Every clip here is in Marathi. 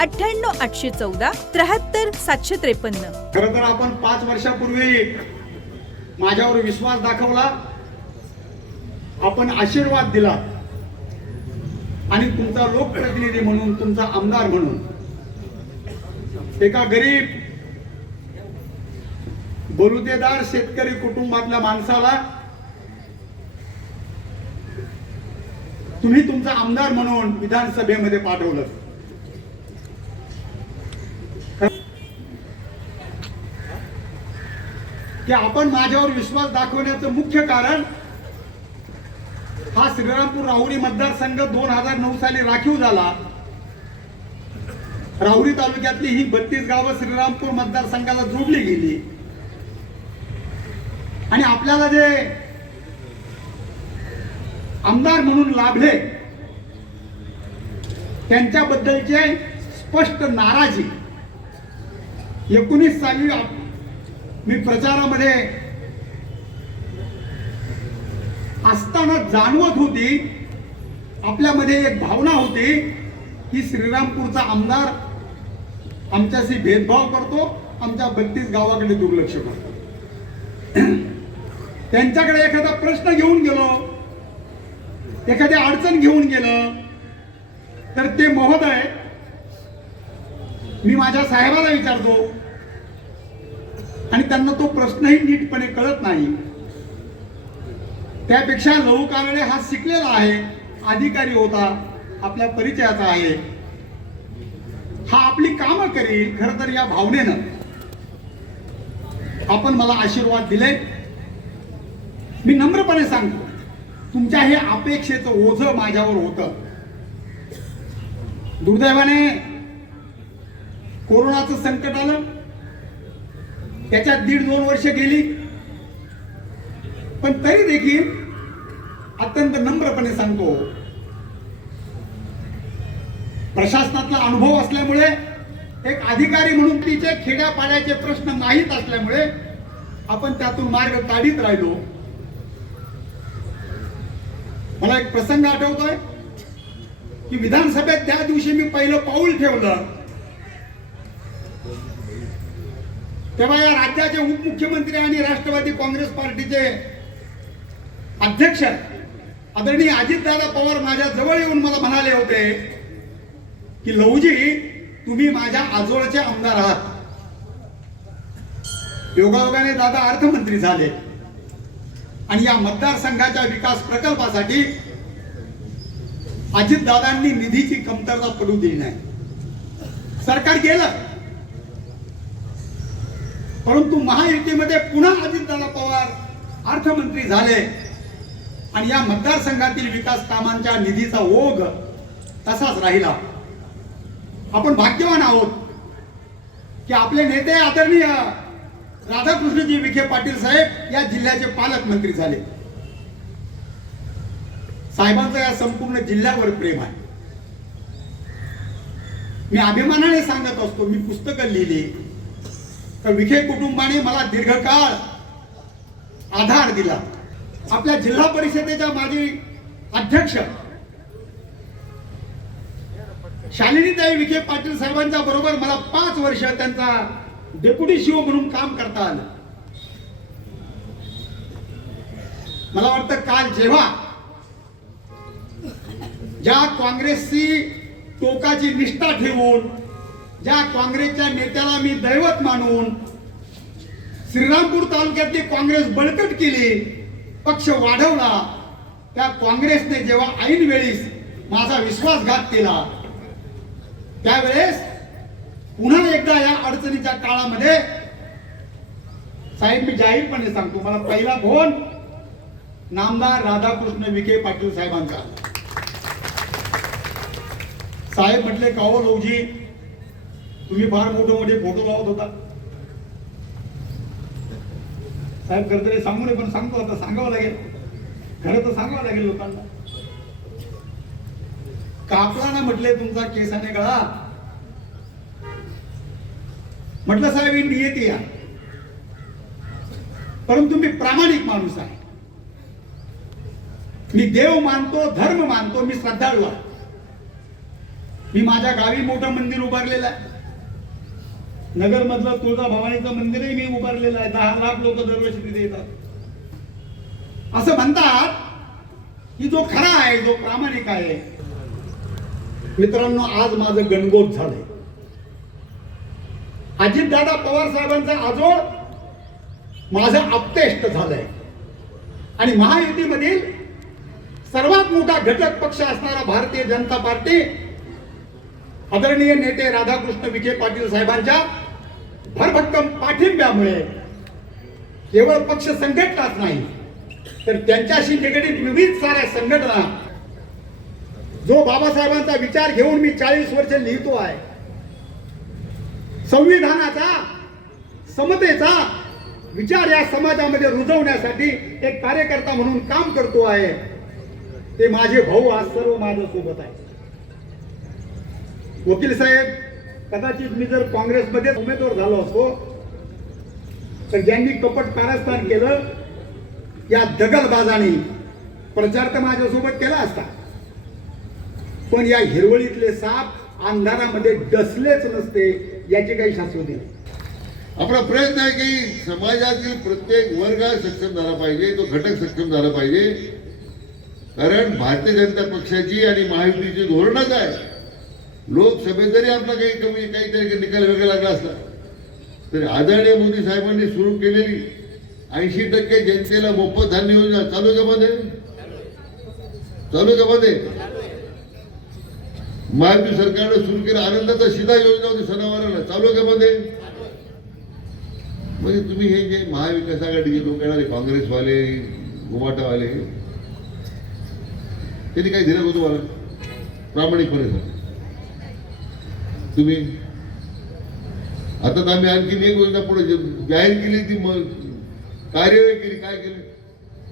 अठ्ठ्याण्णव आठशे चौदा त्र्याहत्तर सातशे त्रेपन्न. खर तर आपण पाच वर्षापूर्वी माझ्यावर विश्वास दाखवला. आपण आशीर्वाद दिला. आणि तुमचा लोकप्रतिनिधी म्हणून तुमचा आमदार म्हणून एका गरीब बलुतेदार शेतकरी कुटुंबातल्या माणसाला तुम्ही तुमचा आमदार म्हणून विधानसभेमध्ये पाठवलं. की आपण माझ्यावर विश्वास दाखवण्याचं मुख्य कारण हा श्रीरामपूर राहुरी मतदारसंघ दोन हजार नऊ साली राखीव झाला. राहुरी तालुक्यातली ही बत्तीस गावं श्रीरामपूर मतदारसंघाला जोडली गेली. आणि आपल्याला जे आमदार म्हणून लाभले त्यांच्याबद्दलचे स्पष्ट नाराजी एकोणीस साली मी प्रचारामध्ये असताना जाणवत होती आपल्यामध्ये एक भावना होती की श्रीरामपूरचा आमदार आमच्याशी भेदभाव करतो आमच्या बत्तीस गावाकडे दुर्लक्ष करतो. त्यांच्याकडे एखादा प्रश्न घेऊन गेलो एखादी अडचण घेऊन गेलं तर ते महोदय मी माझ्या साहेबाला विचारतो आणि त्यांना तो प्रश्नही नीटपणे कळत नाही. त्यापेक्षा लहू कानडे हा शिकलेला आहे अधिकारी होता आपल्या परिचयाचा आहे. हा आपली कामं करील खर तर या भावनेनं. आपण मला आशीर्वाद दिले. मी नम्रपणे सांगतो तुमच्या हे अपेक्षेचं ओझ माझ्यावर होतं. दुर्दैवाने कोरोनाचं संकट आलं. त्याच्यात दीड दोन वर्ष गेली. पण तरी देखील अत्यंत नम्रपणे सांगतो प्रशासनातला अनुभव असल्यामुळे एक अधिकारी म्हणून तिचे खेड्यापाड्याचे प्रश्न माहीत असल्यामुळे आपण त्यातून मार्ग काढीत राहिलो. मला एक प्रसंग आठवतोय की विधानसभेत त्या दिवशी मी पहिलं पाऊल ठेवलं. तेव्हा या राज्याचे उपमुख्यमंत्री आणि राष्ट्रवादी काँग्रेस पार्टीचे अध्यक्ष आदरणीय अजितदादा पवार माझ्या जवळ येऊन मला म्हणाले होते की लवजी तुम्ही माझ्या आजोळचे आमदार आहात. योगायोगाने दादा अर्थमंत्री झाले. आणि या मतदारसंघाच्या विकास प्रकल्पासाठी अजितदादांनी निधीची कमतरता पडू दिली नाही. सरकार गेलं. परंतु महायुतीमध्ये पुन्हा अजितदादा पवार अर्थमंत्री झाले. आणि या मतदारसंघातील विकास कामांच्या निधीचा ओघ तसाच राहिला. आपण भाग्यवान आहोत की आपले नेते आदरणीय राधाकृष्णजी विखे पाटील साहेब या जिल्ह्याचे पालकमंत्री झाले. साहेबांचं या संपूर्ण जिल्ह्यावर प्रेम आहे. मी अभिमानाने सांगत असतो मी पुस्तकं लिहिली तर विखे कुटुंबाने मला दीर्घकाळ आधार दिला. आपल्या जिल्हा परिषदेच्या माजी अध्यक्ष शालिनीताई विखे पाटील साहेबांच्या बरोबर मला पाच वर्ष त्यांचा डेप्युटी शिव म्हणून काम करता आलं. मला वाटतं काल जेव्हा ज्या काँग्रेसची टोकाची निष्ठा ठेवून ज्या काँग्रेसच्या नेत्याला मी दैवत मानून श्रीरामपूर तालुक्यातली काँग्रेस बळकट केली पक्ष वाढवला त्या काँग्रेसने जेव्हा ऐन वेळीस माझा विश्वासघात केला त्यावेळेस पुन्हा एकदा या अडचणीच्या काळामध्ये साहेब मी जाहीरपणे सांगतो मला पहिला फोन नामदार राधाकृष्ण विखे पाटील साहेबांचा. साहेब म्हटले काहो लवजी तुम्ही फार मोठे मोठे फोटो लावत होता. साहेब खरं तरी सांगू नये पण सांगतो आता सांगावं लागेल. खरं तर सांगावं लागेल लोकांना. कापला ना म्हटले तुमचा केसाने गळा. म्हटलं साहेब इंडी येते या. परंतु मी प्रामाणिक माणूस आहे. मी देव मानतो धर्म मानतो मी श्रद्धाळू आहे. मी माझ्या गावी मोठं मंदिर उभारलेलं आहे. नगर मधलं तुळजा भवानीचं मंदिरही मी उभारलेलं आहे. दहा लाख लोक दरवर्षी तिथे येतात. असं म्हणतात की जो खरा आहे जो प्रामाणिक आहे मित्रांनो आज माझं गणगोत झालंय. अजितदादा पवार साहेबांचा आजोळ माझं अपतेष्ट झालंय. आणि महायुतीमधील सर्वात मोठा घटक पक्ष असणारा भारतीय जनता पार्टी आदरणीय नेते राधाकृष्ण विखे पाटील साहेबांच्या भरभक्कम पाठिंब्यामुळे केवळ पक्ष संघटनाच नाही तर त्यांच्याशी निगडीत विविध साऱ्या संघटना जो बाबासाहेबांचा विचार घेऊन मी चाळीस वर्ष लिहितो आहे संविधानाचा समतेचा विचार या समाजामध्ये रुजवण्यासाठी एक कार्यकर्ता म्हणून काम करतो आहे ते माझे भाऊ आज सर्व माझ्या सोबत आहे वकील साहेब कदाचित मी जर काँग्रेसमध्ये उमेदवार झालो असतो तर ज्यांनी कपट कारस्थान केलं या दगलबाजाने प्रचार तर माझ्यासोबत केला असता. पण या हिरवळीतले साप अंधारामध्ये डसलेच नसते याची काही शाश्वती नाही. आपला प्रयत्न आहे की समाजातील प्रत्येक वर्ग सक्षम झाला पाहिजे तो घटक सक्षम झाला पाहिजे. कारण भारतीय जनता पक्षाची आणि महायुतीची धोरणच आहे लोकसभेत जरी आपला काही कमी काहीतरी निकाल वेगळा लागला असला तरी आदरणीय मोदी साहेबांनी सुरू केलेली ऐंशी टक्के जनतेला मोफत धान्य योजना चालू जमाने चालू जमाने महाराष्ट्र सरकारने सुरू केलं आनंदाचा शिधा योजना होती सणावाराला चालू मध्ये म्हणजे तुम्ही हे जे महाविकास आघाडीचे लोक येणारे काँग्रेसवाले घुमाटावाले त्यांनी काही दिलं होतं मला प्रामाणिकपणे सांग. तुम्ही? आता तर आम्ही आणखीन एक योजना पुढे जाहीर केली ती मग कार्यवाही केली. काय केली?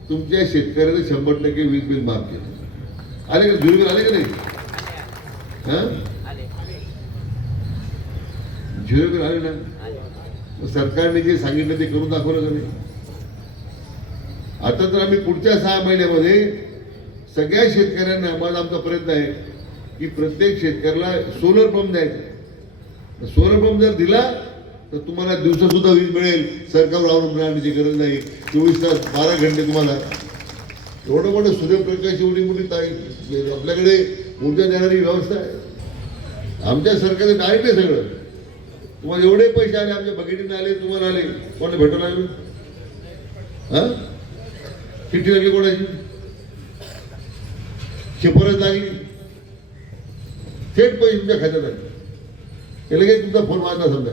तुमच्या शेतकऱ्याचं शंभर टक्के वीज बिल माफ केलं. आले का? झुल आले का नाही? हा? आले ना? सरकारने जे सांगितलं ते करून दाखवलं का नाही? आता तर आम्ही पुढच्या सहा महिन्यामध्ये सगळ्या शेतकऱ्यांना माझा आमचा प्रयत्न आहे की प्रत्येक शेतकऱ्याला सोलर पंप द्यायचा. सोलर जर दिला तर तुम्हाला दिवसासुद्धा वीज मिळेल. सरकारवर अवलंबून राहण्याची गरज नाही. चोवीस तास बारा घंटे तुम्हाला. एवढं मोठं सूर्यप्रकाश एवढी मोठी ताई आपल्याकडे ऊर्जा देणारी व्यवस्था आहे. आमच्या सरकारचं डायरेक्ट आहे सगळं. तुम्हाला एवढे पैसे आले आमच्या बकेटीने आले तुम्हाला आले. कोणाला भेटायला आले हां? चिठ्ठी लागली कोणाची? शिफारस लागली. थेट पैसे तुमच्या खात्यात आले. ते लगेच तुमचा फोन वाजला समजा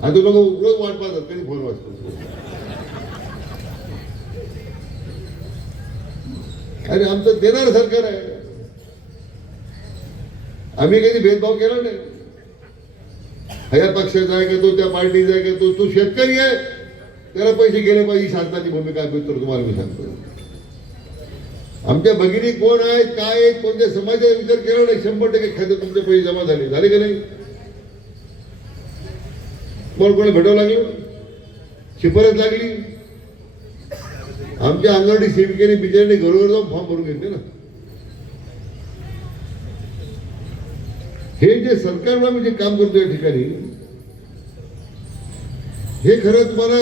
आता लोक रोज वाट पाहतात कधी फोन वाजतो आणि आमचं देणार सरकार आहे आम्ही कधी भेदभाव केला नाही ह्या पक्षाचा आहे का तो त्या पार्टीचा आहे का तो तो शेतकरी आहे त्याला पैसे गेले पाहिजे शांताची शासनाची भूमिका मित्र तुम्हाला मी सांगतो आमच्या भगिनी कोण आहेत काय आहेत कोणत्या समाजाचा विचार केला नाही शंभर टक्के खाते तुमचे पैसे जमा झाले झाले का नाही कोण कोणी भेटावं लागलं? शिफारस लागली. आमच्या अंगणवाडी सेविकेने बिचाराने घरोघर जाऊन फॉर्म भरून घेतले ना. हे जे सरकारला मी जे काम करतो या ठिकाणी हे खरं तुम्हाला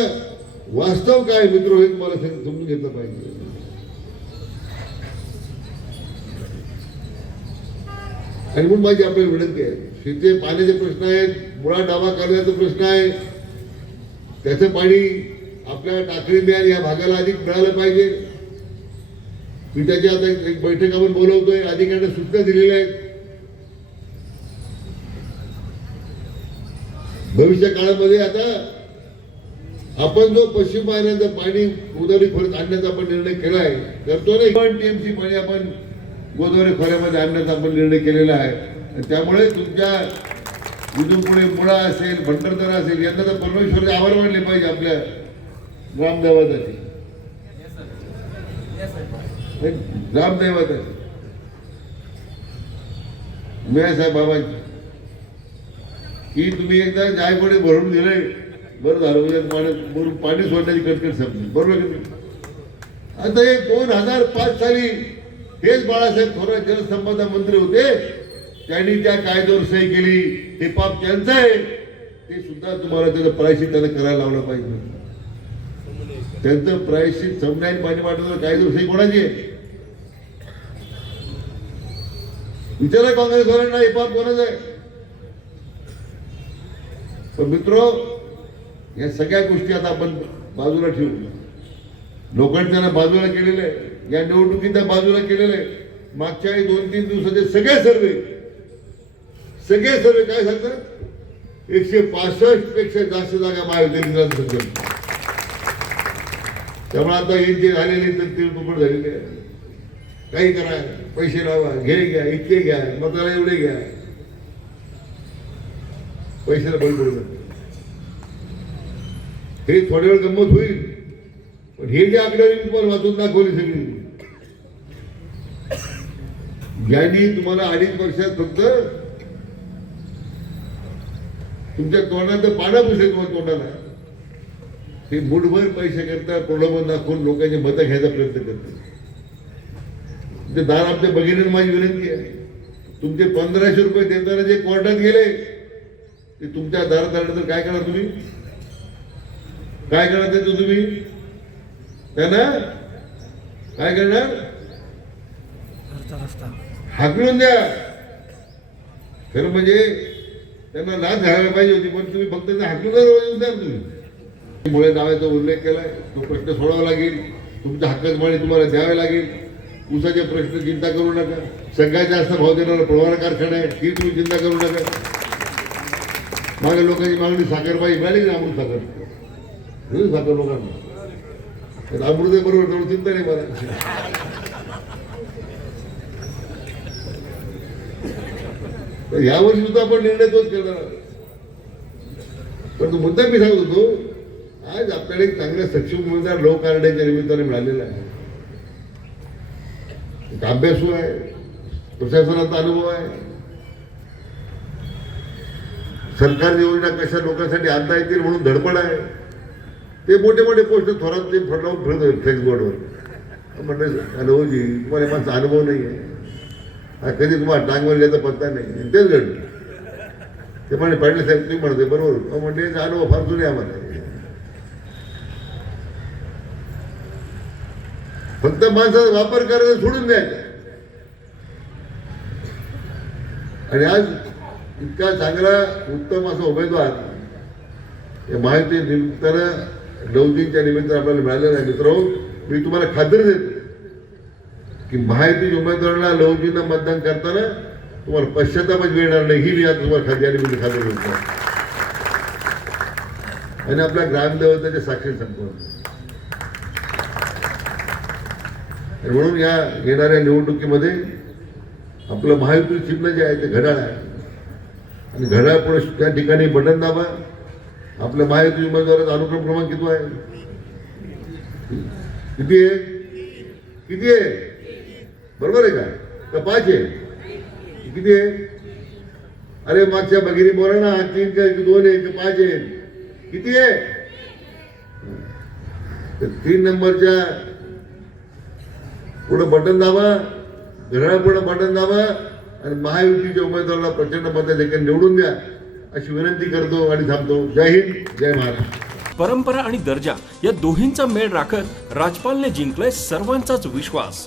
वास्तव काय मित्र हे तुम्हाला समजून घेतलं पाहिजे. आणि म्हणून माझी आपल्याला विनंती आहे शेती पाण्याचे प्रश्न आहेत. मुळा डाबा करण्याचा प्रश्न आहे. त्याचं पाणी आपल्या टाकळी मिळाली या भागाला अधिक मिळालं पाहिजे. मी त्याची आता एक बैठक आपण बोलवतोय. अधिकाऱ्यांना सूचना दिलेल्या आहेत. भविष्य काळामध्ये आता आपण जो पश्चिम महाराष्ट्राचं पाणी गोदावरी खोऱ्यात आणण्याचा आपण निर्णय केला आहे करतो ना पण टीएमसी पाणी आपण गोदावरी खोऱ्यामध्ये आणण्याचा आपण निर्णय केलेला आहे. त्यामुळे तुमच्या इथून पुढे मुळा असेल भंडारदरा असेल यांना तर परमेश्वर आभार मानले पाहिजे आपल्या ग्रामदैवताचे ग्रामदैवताचे मिया बाबांची. की तुम्ही एकदा जायपुढे भरून दिले बरं झालं म्हणजे पाण्यात भरून पाणी सोडण्याची कटकट संपली. बरोबर की नाही? आता हे दोन हजार पाच साली हेच बाळासाहेब थोरात जलसंपदा मंत्री होते. त्यांनी त्या कायद्यावर सही केली. हे पाप त्यांचं आहे ते सुद्धा तुम्हाला त्याचं प्रायश्चित त्यांना करायला लावलं पाहिजे. त्यांचं प्रायश्चित समजायला पाणी पाठवलं कायद्यावर सही कोणाची आहे? विचारा काँग्रेसवाल्यांना हे पाप कोणाचं आहे? पण मित्र या सगळ्या गोष्टी आता आपण बाजूला ठेवू. लोकांनी त्यांना बाजूला केलेलं आहे. या निवडणुकीत त्या बाजूला केलेलं आहे. मागच्या दोन तीन दिवसाचे सगळे सर्वे सगळे सर्वे काय सांगतात एकशे पासष्टपेक्षा जास्त जागा महाविद्यालयाला संकल्प त्यामुळे आता हे जे तर ती तिळपुकड झालेली आहे काही करा पैसे लावा घे घ्या इतके घ्या मताला एवढे घ्या. पैशाला बंद पडू हे थोड्या वेळ गंमत होईल पण हे जे आकडेवारी तुम्हाला वाचून दाखवली सगळी. ज्यांनी तुम्हाला अडीच वर्षात फक्त तुमच्या तोंडात पानं पुसेल तुम्हाला तोंडाला. ते मुठभर पैसे करता प्रलोभन दाखवून लोकांची मतं घ्यायचा प्रयत्न करतात ते दार आपल्या भगिनीनं माझी विनंती आहे. तुमचे पंधराशे रुपये देताना जे कोर्टात गेले ते तुमच्या दारात आलं तर काय करणार तुम्ही? काय करणार त्याचं तुम्ही? त्यांना काय करणार? हाकलून द्या. खरं म्हणजे त्यांना लाच घालायला पाहिजे होती पण तुम्ही फक्त ते हाकलून तुम्ही. मुळे नावाचा उल्लेख केलाय तो प्रश्न सोडावा लागेल. तुमच्या हक्कात माने तुम्हाला द्यावे लागेल. उसाचे प्रश्न चिंता करू नका. सगळ्यात जास्त भाव देणारा प्रवाह कारखाना आहे ती तुम्ही चिंता करू नका. मागे लोकांची मागणी साखर पाहिजे मिळाली ना अमृत साखर. साखर लोकांना. तर अमृत आहे बरोबर चिंता नाही मला. तर यावर्षी सुद्धा आपण निर्णय तोच करणार आहोत. पण तो मुद्दा मी सांगत होतो आज आपल्याला एक चांगल्या सक्षम उमेदवार लोक काढण्याच्या निमित्ताने मिळालेला आहे. एक अभ्यासू आहे प्रशासनाचा अनुभव आहे. सरकारी योजना कशा लोकांसाठी आणता येतील म्हणून धडपड आहे. ते मोठे मोठे पोस्ट थोरात ते फटलावून फिरत फेसबुकवर म्हटलं अनुभवजी तुम्हाला माझा अनुभव नाही आहे कधी तुम्हाला टांगवर गेल्याचा पत्ता नाही. तेच घडलं. ते म्हणे पाटील साहेब तुम्ही म्हणते बरोबर. अहो म्हणजे अनुभव फार जुने आम्हाला. फक्त माणसाचा वापर करायचा सोडून द्यायचा. आणि आज इतका चांगला उत्तम असा उमेदवार माहिती निमित्तानं लवजींच्या निमित्तानं आपल्याला मिळालेला आहे. मित्र मी तुम्हाला खात्री देतो की माहिती उमेदवाराला लवजींना मतदान करताना तुम्हाला पश्चातापच मिळणार नाही. ही मी आता तुम्हाला खात्री आणि मी खाली देतो आणि आपल्या ग्रामदेवताच्या साक्षी सांगतो. आणि म्हणून या येणाऱ्या निवडणुकीमध्ये आपलं महायुती चिन्ह जे आहे ते घड्याळ आहे. आणि घड्याळ पुढे त्या ठिकाणी बटन दाबा. आपल्या महायुती उमेदवाराचा अनुक्रम क्रमांक किती आहे? किती आहे? किती आहे? बरोबर आहे का? का पाच आहे किती? आहे अरे मागच्या भगिरी बोला ना तीन का दोन आहे का पाच आहे. किती आहे? तीन नंबरच्या पुढं बटन दाबा घड्याळ पुढं बटन दाबा आणि महायुतीच्या उमेदवाराला प्रचंड मताधिकारी निवडून द्या. अशी विनंती करतो आणि थांबतो. जय हिंद जय महाराष्ट्र. परंपरा आणि दर्जा या दोन्हींचा मेळ राखत राजपालने जिंकलाय सर्वांचाच विश्वास.